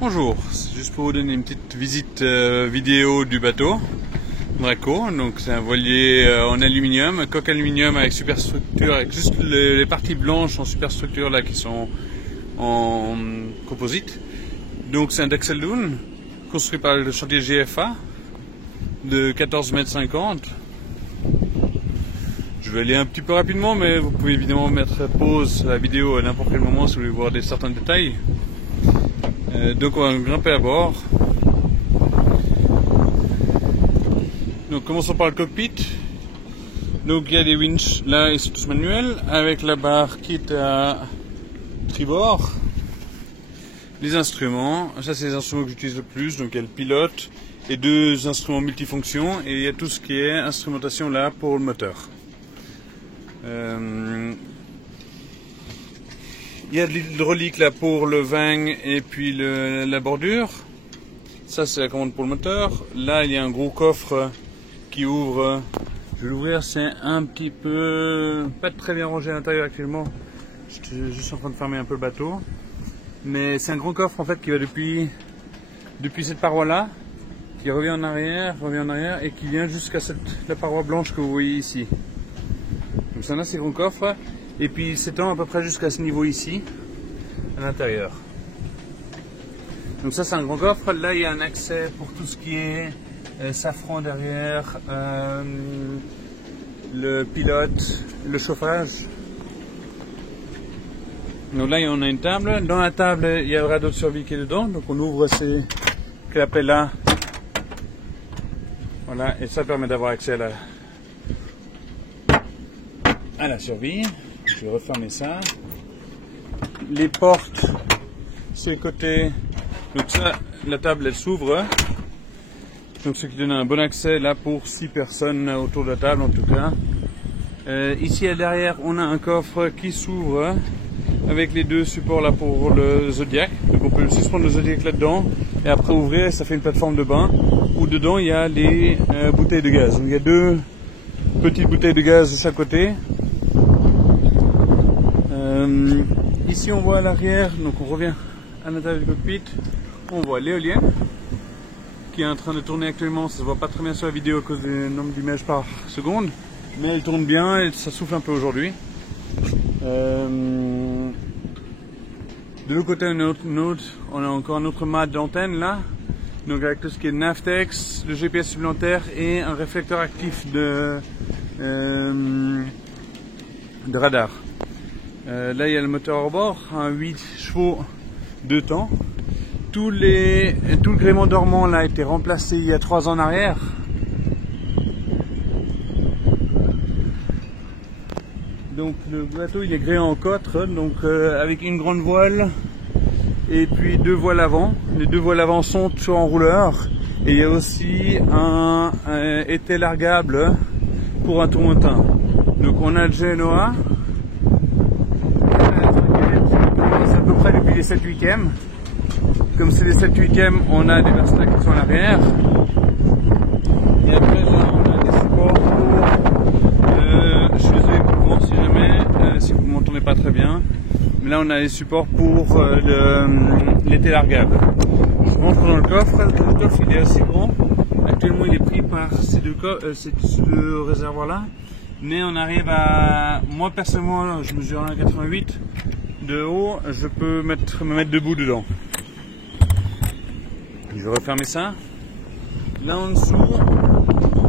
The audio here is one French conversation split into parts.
Bonjour, c'est juste pour vous donner une petite visite vidéo du bateau Draco. Donc c'est un voilier en aluminium, coque aluminium avec superstructure, avec juste les parties blanches en superstructure là qui sont en composite. Donc c'est un Dexel Dune construit par le chantier GFA de 14,50 m. Je vais aller un petit peu rapidement, mais vous pouvez évidemment mettre pause à la vidéo à n'importe quel moment si vous voulez voir certains détails. Donc on va grimper à bord. Donc commençons par le cockpit. Donc il y a des winches là, ils sont tous manuels avec la barre qui est à tribord. Les instruments, ça c'est les instruments que j'utilise le plus. Donc il y a le pilote et deux instruments multifonctions et il y a tout ce qui est instrumentation là pour le moteur. Il y a de l'hydraulique là pour le vang et puis la bordure. Ça c'est la commande pour le moteur. Là il y a un gros coffre qui ouvre. Je vais l'ouvrir, c'est un petit peu pas très bien rangé à l'intérieur actuellement. Je suis juste en train de fermer un peu le bateau. Mais c'est un gros coffre en fait qui va depuis cette paroi là, qui revient en arrière et qui vient jusqu'à la paroi blanche que vous voyez ici. Donc c'est un assez gros coffre. Et puis il s'étend à peu près jusqu'à ce niveau ici, à l'intérieur. Donc ça c'est un grand coffre. Là il y a un accès pour tout ce qui est safran derrière, le pilote, le chauffage. Donc là on a une table. Dans la table il y a le radeau de survie qui est dedans. Donc on ouvre ces clapets là. Voilà, et ça permet d'avoir accès à la survie. Je vais refermer ça. Les portes sur les côtés. Donc ça, la table elle s'ouvre. Donc ce qui donne un bon accès là pour 6 personnes autour de la table en tout cas. Ici à derrière on a un coffre qui s'ouvre avec les deux supports là pour le Zodiac. Donc on peut suspendre le Zodiac là-dedans et après ouvrir ça fait une plateforme de bain où dedans il y a les bouteilles de gaz. Donc il y a deux petites bouteilles de gaz de chaque côté. Ici on voit à l'arrière, donc on revient à l'intérieur du cockpit, on voit l'éolienne qui est en train de tourner actuellement. Ça se voit pas très bien sur la vidéo à cause du nombre d'images par seconde, mais elle tourne bien et ça souffle un peu aujourd'hui. De l'autre côté on a encore un autre mât d'antenne là, donc avec tout ce qui est Navtex, le GPS supplémentaire et un réflecteur actif de radar. Là il y a le moteur hors bord, un 8 chevaux 2 temps. Tout le gréement dormant là a été remplacé il y a 3 ans en arrière. Donc le bateau il est gréé en 4, donc avec une grande voile et puis 2 voiles avant. Les 2 voiles avant sont toujours en rouleur et il y a aussi un étai largable pour un tourmentin. Donc on a le Genoa. À peu près depuis les 7/8e. Comme c'est les 7/8e, on a des verstins qui sont à l'arrière. Et après là, on a des supports pour. Je suis désolé pour vous si jamais, si vous ne m'entendez pas très bien. Mais là, on a des supports pour l'étai largable. Je rentre dans le coffre. Le coffre il est assez grand. Actuellement, il est pris par ces deux réservoirs là. Mais on arrive à. Moi personnellement, je mesure 1,88 de haut, je peux me mettre debout dedans. Je vais refermer ça. Là en dessous,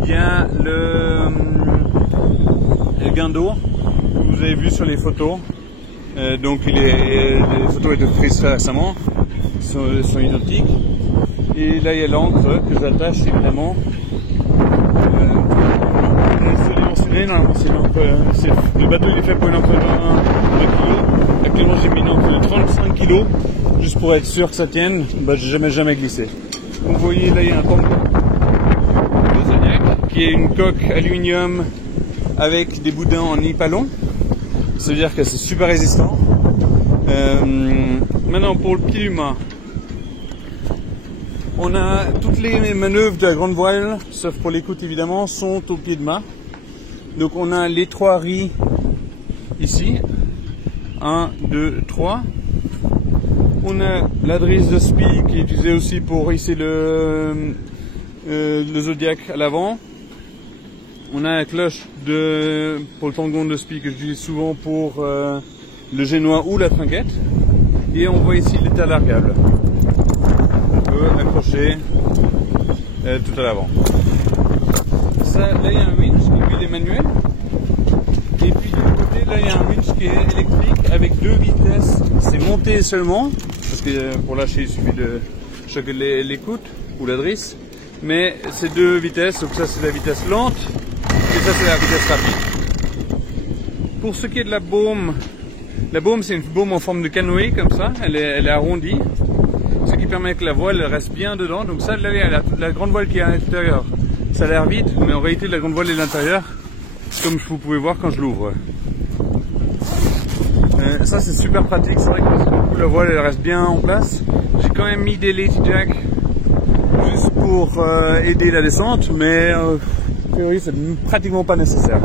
il y a le guindeau que vous avez vu sur les photos. Donc les photos étaient prises très récemment, sont identiques. Et là il y a l'encre que j'attache évidemment. Le bateau il est fait pour une encre de 20 kg. Actuellement j'ai mis une encre de 35 kg juste pour être sûr que ça tienne. Bah, j'ai jamais glissé. Vous voyez là il y a un tango de Zodiac qui est une coque aluminium avec des boudins en nipalon. Ça veut dire que c'est super résistant. Maintenant pour le pied du mât. On a toutes les manœuvres de la grande voile, sauf pour l'écoute évidemment, sont au pied de mât. Donc on a les 3 riz ici, 1, 2, 3. On a la drisse de SPI qui est utilisée aussi pour hisser le Zodiac à l'avant. On a la cloche pour le tangon de SPI que j'utilise souvent pour le génois ou la trinquette. Et on voit ici l'état largable. On peut accrocher tout à l'avant. Là il y a un winch qui lui est manuel. Et puis de l'autre côté là il y a un winch qui est électrique avec 2 vitesses. C'est monté seulement. Parce que pour lâcher il suffit de choquer l'écoute ou la drisse. Mais c'est 2 vitesses. Donc ça c'est la vitesse lente. Et ça c'est la vitesse rapide. Pour ce qui est de la baume c'est une baume en forme de canoë comme ça, elle est arrondie, ce qui permet que la voile reste bien dedans. Donc ça là, la grande voile qui est à l'intérieur, ça a l'air vide, mais en réalité la grande voile est à l'intérieur, comme vous pouvez voir quand je l'ouvre. Ça c'est super pratique, c'est vrai que du coup la voile elle reste bien en place. J'ai quand même mis des lazy jacks juste pour aider la descente, mais a priori c'est pratiquement pas nécessaire.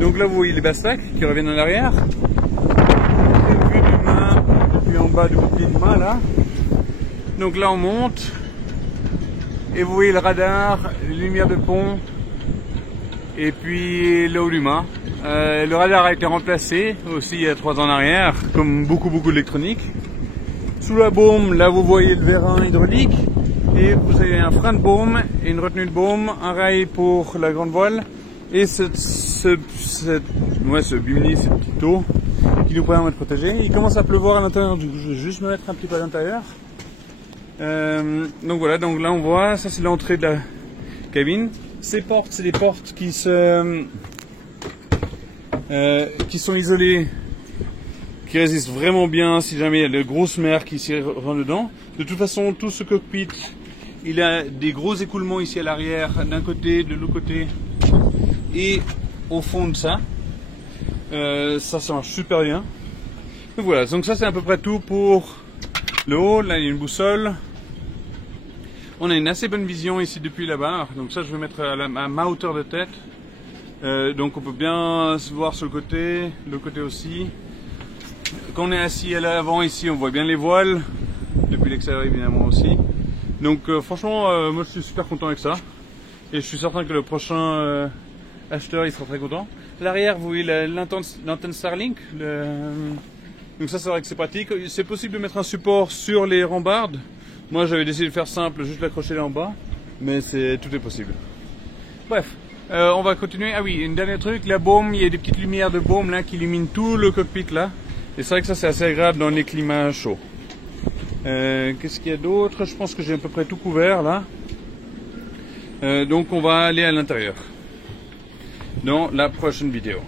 Donc là vous voyez les basses-lacs qui reviennent en arrière. Vue du mât, puis en bas du pied du mât là. Donc là on monte. Et vous voyez le radar, les lumières de pont. Et puis le haut du mât. Le radar a été remplacé aussi il y a 3 ans en arrière, comme beaucoup d'électronique. Sous la baume, là vous voyez le vérin hydraulique. Et vous avez un frein de baume et une retenue de baume, un rail pour la grande voile. Et ce bimini, ce petit taux qui nous permet de protéger. Il commence à pleuvoir à l'intérieur, donc je vais juste me mettre un petit peu à l'intérieur. Donc voilà, donc là on voit, ça c'est l'entrée de la cabine. Ces portes, c'est des portes qui sont isolées, qui résistent vraiment bien si jamais il y a de grosses mers qui s'y rentrent dedans. De toute façon, tout ce cockpit, il a des gros écoulements ici à l'arrière, d'un côté, de l'autre côté. Et au fond de ça, ça marche super bien. Donc voilà, donc ça c'est à peu près tout pour le haut. Là il y a une boussole. On a une assez bonne vision ici depuis là-bas. Donc ça je vais mettre à ma hauteur de tête. Donc on peut bien se voir sur le côté aussi. Quand on est assis à l'avant ici, on voit bien les voiles. Depuis l'extérieur évidemment aussi. Donc franchement, moi je suis super content avec ça. Et je suis certain que le prochain acheteur il sera très content. L'arrière vous voyez l'antenne Starlink. Donc ça c'est vrai que c'est pratique. C'est possible de mettre un support sur les rambardes. Moi j'avais décidé de faire simple, juste l'accrocher là en bas. Mais tout est possible. Bref, on va continuer. Ah oui, une dernière truc, la baume, il y a des petites lumières de baume là qui illuminent tout le cockpit là. Et c'est vrai que ça c'est assez agréable dans les climats chauds. Qu'est-ce qu'il y a d'autre? Je pense que j'ai à peu près tout couvert là. Donc on va aller à l'intérieur dans la prochaine vidéo.